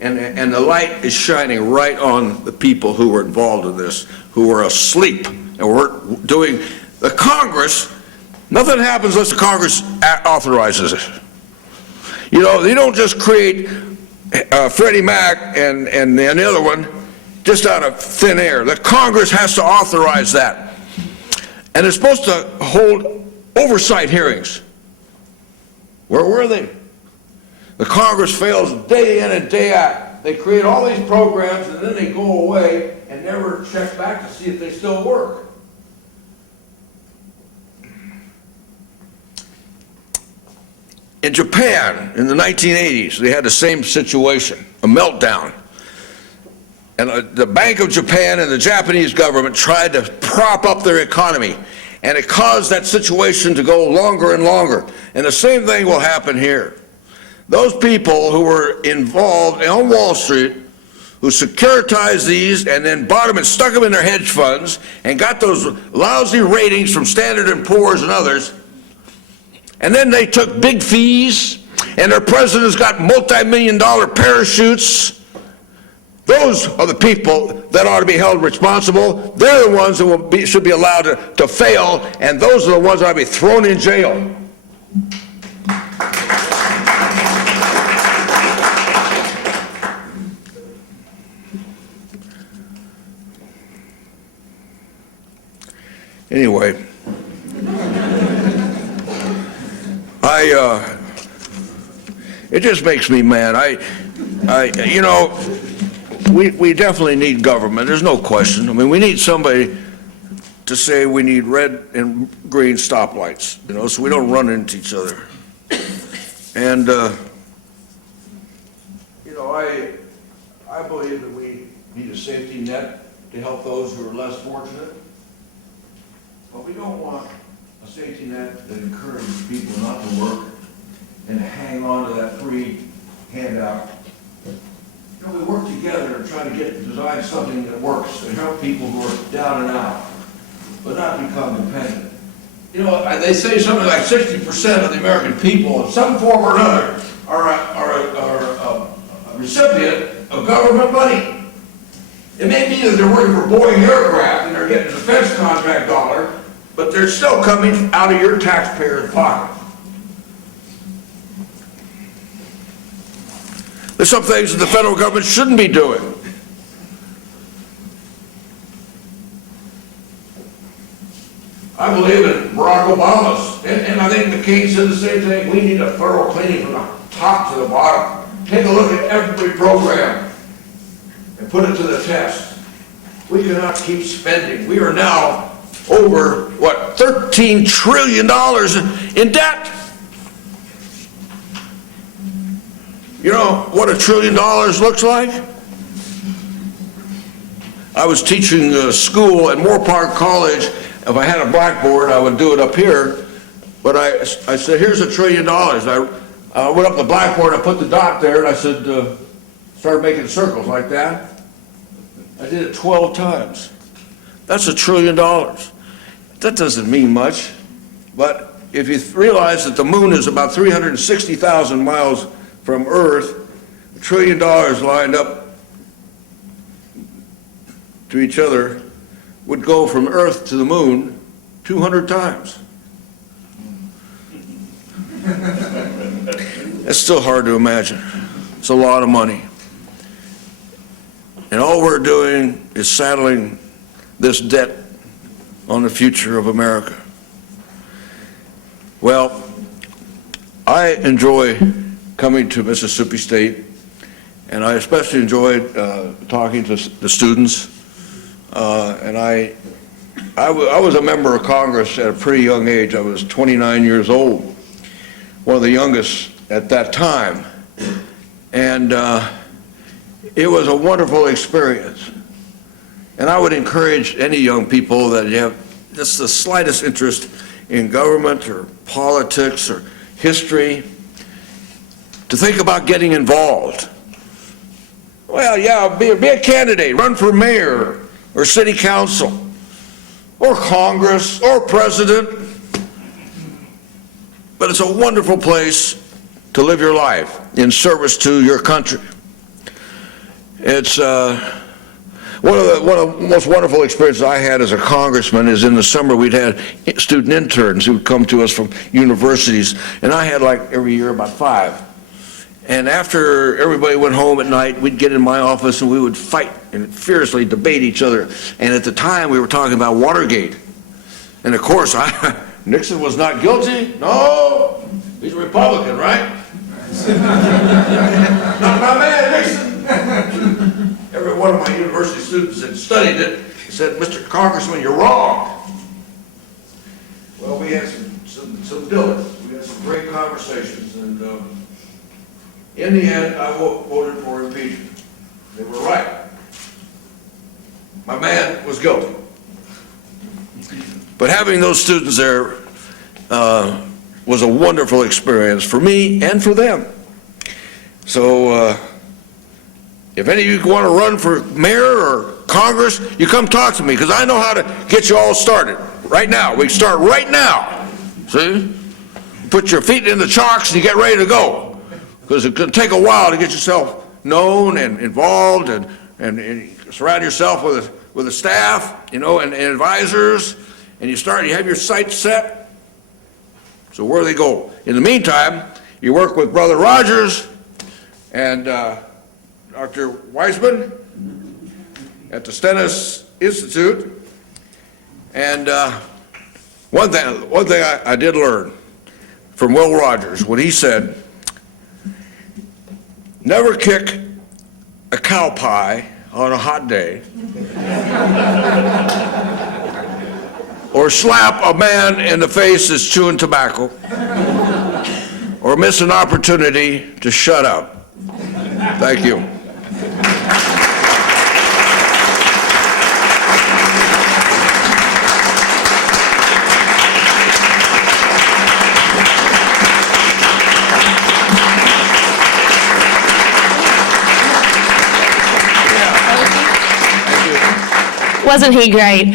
And the light is shining right on the people who were involved in this, who were asleep and weren't doing. The Congress, nothing happens unless the Congress authorizes it. You know, they don't just create Freddie Mac and the other one just out of thin air. The Congress has to authorize that. And it's supposed to hold oversight hearings. Where were they? The Congress fails day in and day out. They create all these programs and then they go away and never check back to see if they still work. In Japan, in the 1980s, they had the same situation, a meltdown. And the Bank of Japan and the Japanese government tried to prop up their economy. And it caused that situation to go longer and longer. And the same thing will happen here. Those people who were involved on Wall Street, who securitized these and then bought them and stuck them in their hedge funds and got those lousy ratings from Standard & Poor's and others, and then they took big fees, and their presidents got multi-million-dollar parachutes. Those are the people that ought to be held responsible. They're the ones that should be allowed to fail, and those are the ones that ought to be thrown in jail. Anyway, it just makes me mad. You know, we definitely need government. There's no question. I mean, we need somebody to say we need red and green stoplights, you know, so we don't run into each other. And, you know, I believe that we need a safety net to help those who are less fortunate. But we don't want a safety net that encourages people not to work and to hang on to that free handout. You know, we work together and try to design something that works to help people who are down and out, but not become dependent. You know, they say something like 60% of the American people, in some form or another, are a recipient of government money. It may be that they're working for Boeing aircraft and they're getting a defense contract dollar, but they're still coming out of your taxpayer's pocket. There's some things that the federal government shouldn't be doing. I believe in Barack Obama's, and I think McCain said the same thing. We need a thorough cleaning from the top to the bottom. Take a look at every program and put it to the test. We cannot keep spending. We are now over, what, $13 trillion in debt. You know what $1 trillion looks like? I was teaching school at Moore Park College. If I had a blackboard, I would do it up here. But I said, here's $1 trillion. I went up the blackboard, I put the dot there, and I said, started making circles like that. I did it 12 times. That's $1 trillion. That doesn't mean much. But if you realize that the moon is about 360,000 miles from Earth, $1 trillion lined up to each other would go from Earth to the moon 200 times. It's still hard to imagine. It's a lot of money. And all we're doing is saddling this debt on the future of America. Well, I enjoy coming to Mississippi State, and I especially enjoyed talking to the students. And I was a member of Congress at a pretty young age. I was 29 years old, one of the youngest at that time. And it was a wonderful experience. And I would encourage any young people that have just the slightest interest in government or politics or history, to think about getting involved. Well, yeah, be a candidate, run for mayor or city council or Congress or president. But it's a wonderful place to live your life in service to your country. It's one of the most wonderful experiences I had as a congressman is in the summer we'd had student interns who would come to us from universities, and I had like every year about 5. And after everybody went home at night, we'd get in my office and we would fight and fiercely debate each other. And at the time, we were talking about Watergate. And of course, Nixon was not guilty. No, he's a Republican, right? Not my man, Nixon. Every one of my university students that studied it said, Mr. Congressman, you're wrong. Well, we had some diligence. We had some great conversations. And in the end, I voted for impeachment. They were right. My man was guilty. But having those students there was a wonderful experience for me and for them. So if any of you want to run for mayor or Congress, you come talk to me, because I know how to get you all started right now. We start right now. See? Put your feet in the chocks and you get ready to go. Because it's going to take a while to get yourself known and involved and surround yourself with a staff, and advisors, and you have your sights set. So where do they go? In the meantime, you work with Brother Rogers and Dr. Weisman at the Stennis Institute. And one thing I did learn from Will Rogers when he said, never kick a cow pie on a hot day or slap a man in the face that's chewing tobacco or miss an opportunity to shut up. Thank you. Wasn't he great?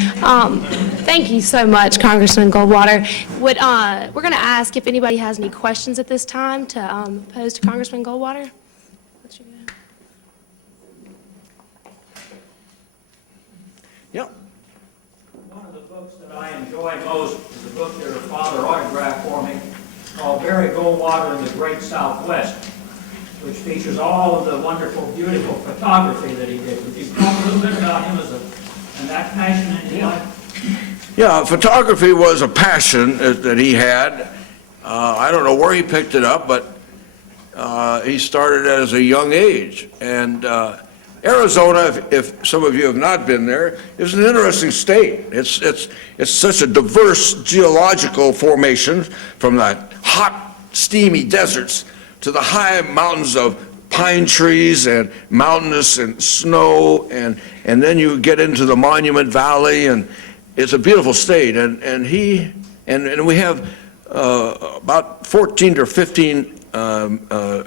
Thank you so much, Congressman Goldwater. We're going to ask if anybody has any questions at this time to pose to Congressman Goldwater. Yep. One of the books that I enjoy most is a book that her father autographed for me called Barry Goldwater and the Great Southwest, which features all of the wonderful, beautiful photography that he did. Would you talk a little bit about him and that passion in his life? Yeah, photography was a passion that he had. I don't know where he picked it up, but he started at a young age. And Arizona, if some of you have not been there, is an interesting state. It's such a diverse geological formation, from the hot, steamy deserts to the high mountains of pine trees and mountainous and snow, and then you get into the Monument Valley, and it's a beautiful state. And we have about 14 or 15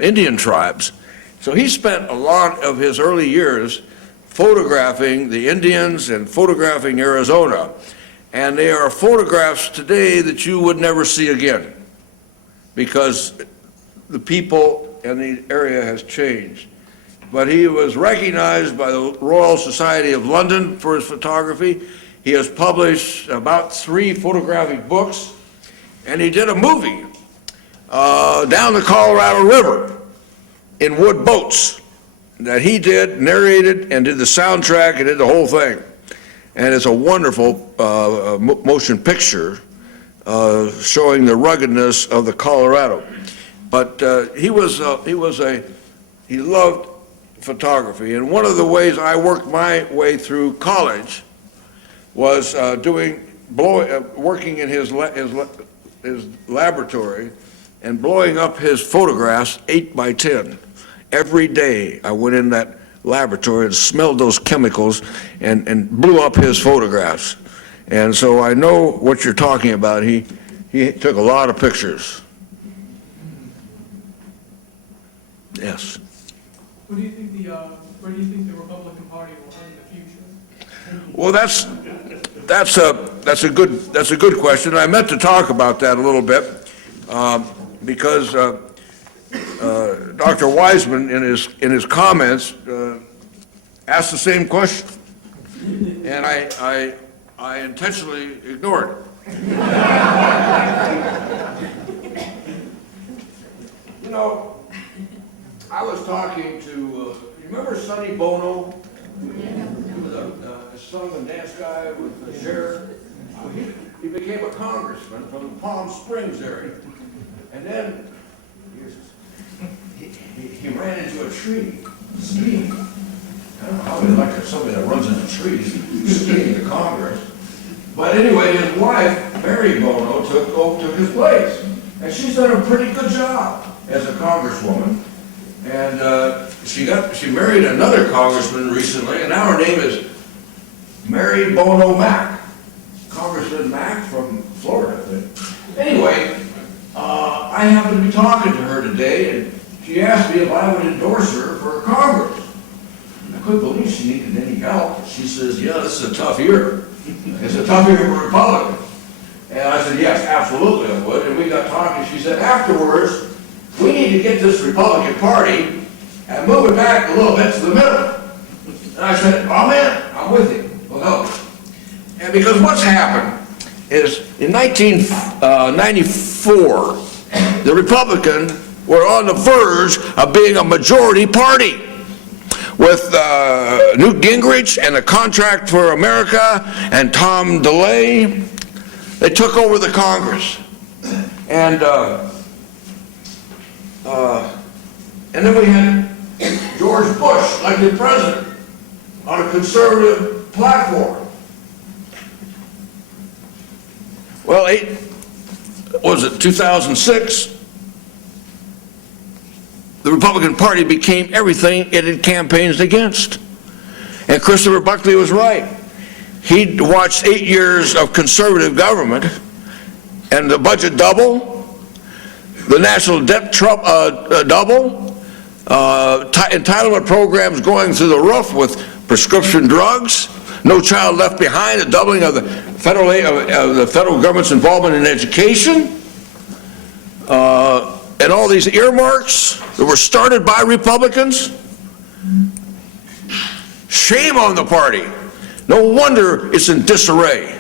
Indian tribes. So he spent a lot of his early years photographing the Indians and photographing Arizona. And they are photographs today that you would never see again, because the people and the area has changed. But he was recognized by the Royal Society of London for his photography. He has published about 3 photographic books, and he did a movie down the Colorado River in wood boats that he did, narrated, and did the soundtrack and did the whole thing. And it's a wonderful motion picture showing the ruggedness of the Colorado. But he loved photography, and one of the ways I worked my way through college was working in his laboratory and blowing up his photographs 8 by 10. Every day I went in that laboratory and smelled those chemicals and blew up his photographs. And so I know what you're talking about. He He took a lot of pictures. Yes. Where do you think the Republican Party will head in the future? Well, that's a good question. I meant to talk about that a little bit because Dr. Wiseman in his comments asked the same question, and I intentionally ignored it. You know, I was talking to, you remember Sonny Bono? He was a song and dance guy with the sheriff. He became a congressman from the Palm Springs area. And then he ran into a tree skiing. I don't know how he'd like somebody that runs into trees skiing to Congress. But anyway, his wife, Mary Bono, took his place. And she's done a pretty good job as a congresswoman. And she married another congressman recently, and now her name is Mary Bono Mack. Congressman Mack from Florida, I think. Anyway, I happened to be talking to her today, and she asked me if I would endorse her for Congress. And I couldn't believe she needed any help. She says, yeah, this is a tough year. It's a tough year for Republicans. And I said, yes, absolutely I would. And we got talking. She said, afterwards, we need to get this Republican Party and move it back a little bit to the middle. And I said, oh man, I'm with you. We'll help. And because what's happened is in 1994, the Republicans were on the verge of being a majority party with Newt Gingrich and the Contract for America and Tom DeLay. They took over the Congress. And then we had George Bush elected president on a conservative platform. Well, was it 2006? The Republican Party became everything it had campaigned against. And Christopher Buckley was right. He'd watched 8 years of conservative government and the budget double, the national debt double, entitlement programs going through the roof with prescription drugs, no child left behind, a doubling of the federal government's involvement in education, and all these earmarks that were started by Republicans. Shame on the party. No wonder it's in disarray.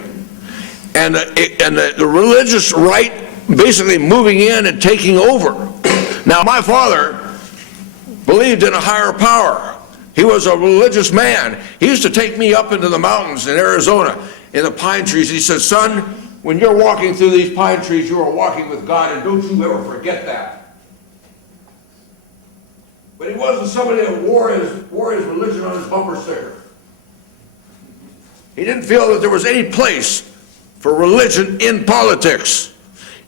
And the religious right basically moving in and taking over. Now, my father believed in a higher power. He was a religious man. He used to take me up into the mountains in Arizona, in the pine trees. He said, son, when you're walking through these pine trees, you are walking with God, and don't you ever forget that. But he wasn't somebody that wore his religion on his bumper sticker. He didn't feel that there was any place for religion in politics.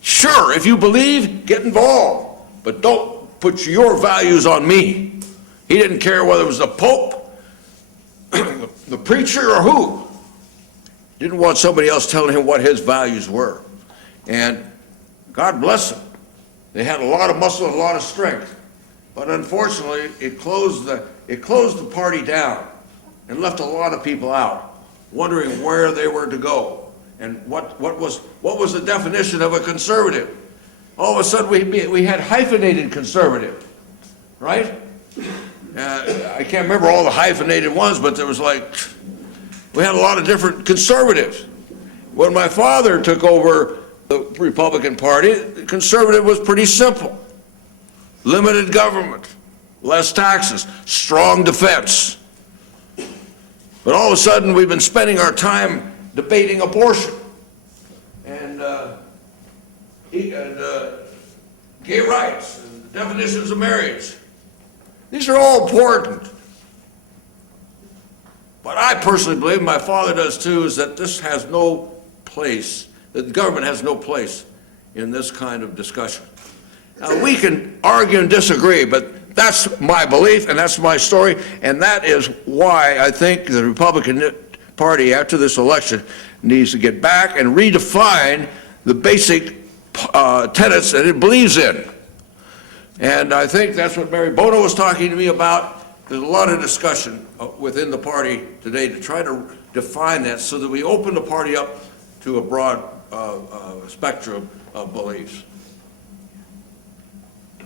Sure, if you believe, get involved, but don't put your values on me. He didn't care whether it was the Pope, the preacher, or who. He didn't want somebody else telling him what his values were. And God bless them. They had a lot of muscle and a lot of strength. But unfortunately, it closed the party down and left a lot of people out, wondering where they were to go and what was the definition of a conservative. All of a sudden, we had hyphenated conservative, right? I can't remember all the hyphenated ones, but there was we had a lot of different conservatives. When my father took over the Republican Party, the conservative was pretty simple. Limited government, less taxes, strong defense. But all of a sudden, we've been spending our time debating abortion and gay rights and definitions of marriage. These are all important. But I personally believe, my father does too, is that this has no place, that the government has no place in this kind of discussion. Now, we can argue and disagree, but that's my belief and that's my story, and that is why I think the Republican Party, after this election, needs to get back and redefine the basic tenets that it believes in. And I think that's what Mary Bono was talking to me about. There's a lot of discussion within the party today to try to define that so that we open the party up to a broad spectrum of beliefs.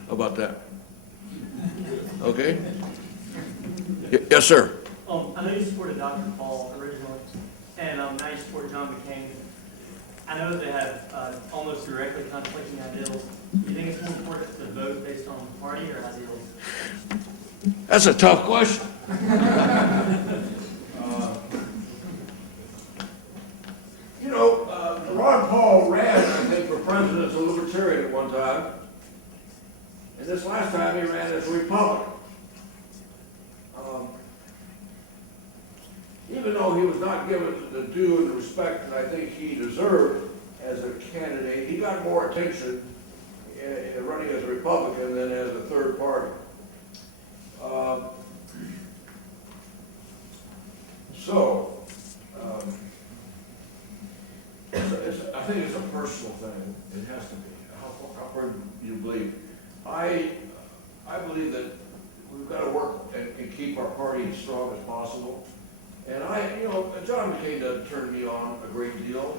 How about that? Okay? Yes, sir. I know you supported Dr. Paul originally, and now you support John McCain. I know they have almost directly conflicting ideals. Do you think it's more important to vote based on party or ideals? That's a tough question. Ron Paul ran, I think, for president as a libertarian at one time. And this last time he ran as a Republican. Even though he was not given the due and the respect that I think he deserved as a candidate, he got more attention in running as a Republican than as a third party. I think it's a personal thing. It has to be. How far do you believe? I believe that we've got to work and keep our party as strong as possible. And John McCain doesn't turn me on a great deal,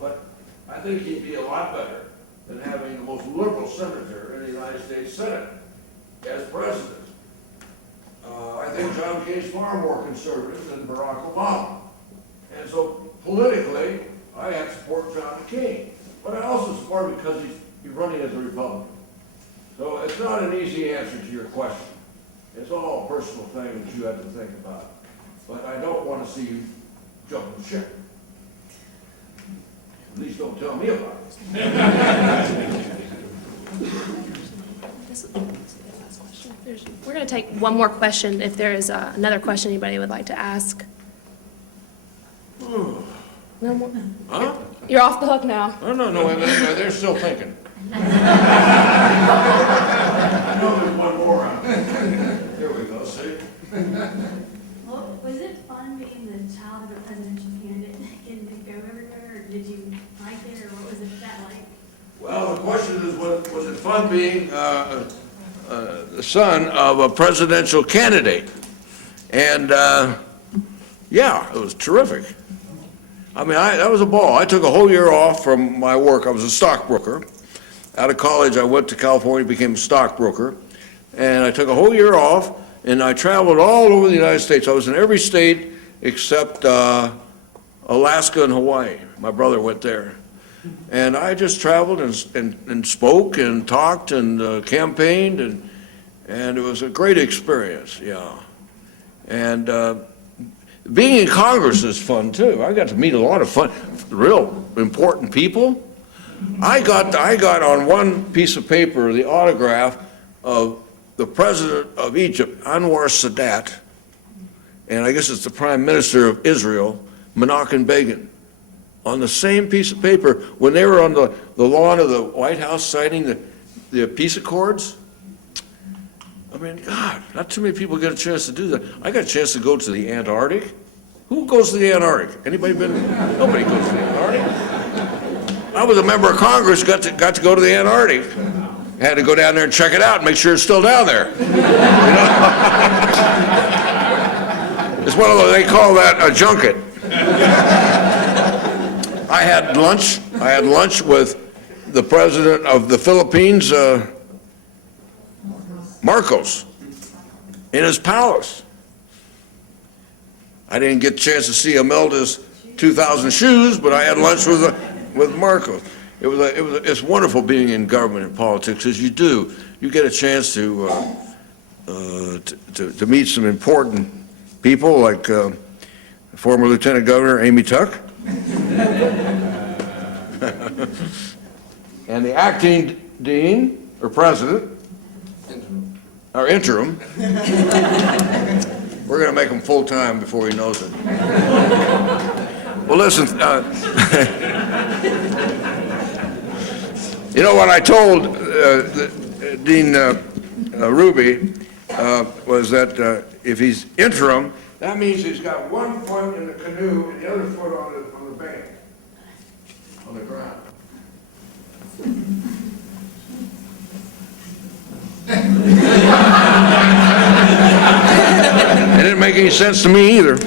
but I think he'd be a lot better than having the most liberal senator in the United States Senate as president. I think John McCain's far more conservative than Barack Obama. And so politically, I have to support John McCain. But I also support him because he's running as a Republican. So it's not an easy answer to your question. It's all a personal thing that you have to think about. But I don't want to see you jumping ship. At least don't tell me about it. We're going to take one more question if there is another question anybody would like to ask. No more? Huh? You're off the hook now. No, they're still thinking. I know there's one more out there. Here we go, see? Well, was it fun being the child of a presidential candidate, getting to go everywhere, or did you like it, or what was that like? Well, the question is, was it fun being the son of a presidential candidate? And, yeah, it was terrific. I mean, that was a ball. I took a whole year off from my work. I was a stockbroker. Out of college, I went to California, became a stockbroker, and I took a whole year off, and I traveled all over the United States. I was in every state except Alaska and Hawaii. My brother went there. And I just traveled and spoke and talked and campaigned, and it was a great experience, yeah. And being in Congress is fun, too. I got to meet a lot of fun, real important people. I got on one piece of paper the autograph of the president of Egypt, Anwar Sadat, and I guess it's the prime minister of Israel, Menachem Begin, on the same piece of paper when they were on the lawn of the White House signing the peace accords. I mean, God, not too many people get a chance to do that. I got a chance to go to the Antarctic. Who goes to the Antarctic? Anybody been? Nobody goes to the Antarctic. I was a member of Congress, got to go to the Antarctic. Had to go down there and check it out and make sure it's still down there. You know? It's one of those, they call that a junket. I had lunch with the president of the Philippines, Marcos, in his palace. I didn't get a chance to see Imelda's 2,000 shoes, but I had lunch with Marcos. It's wonderful being in government and politics, as you do. You get a chance to meet some important people, like former Lieutenant Governor Amy Tuck, and the acting dean or president, or interim. We're going to make him full-time before he knows it. Well, listen, you know what I told Dean Ruby was that if he's interim, that means he's got one foot in the canoe and the other foot on the bank, on the ground. It didn't make any sense to me either.